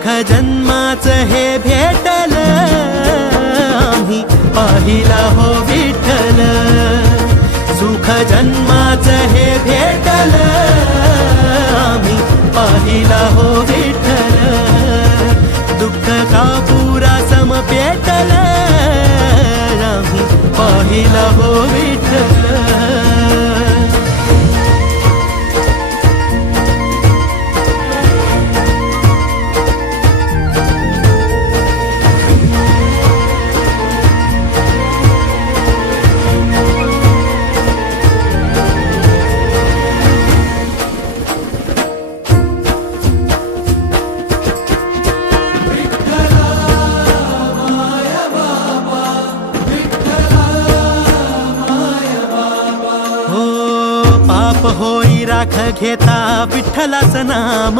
सुख जन्माचं हे भेटल आम्ही पाहिला हो विठ्ठल सुख जन्माचं हे भेटल आम्ही पाहिला हो विठ्ठल दुःख का पुरा सम पेटल आम्ही पाहिला हो विठ्ठल पाप होई राख घेता विठ्ठलाचं नाम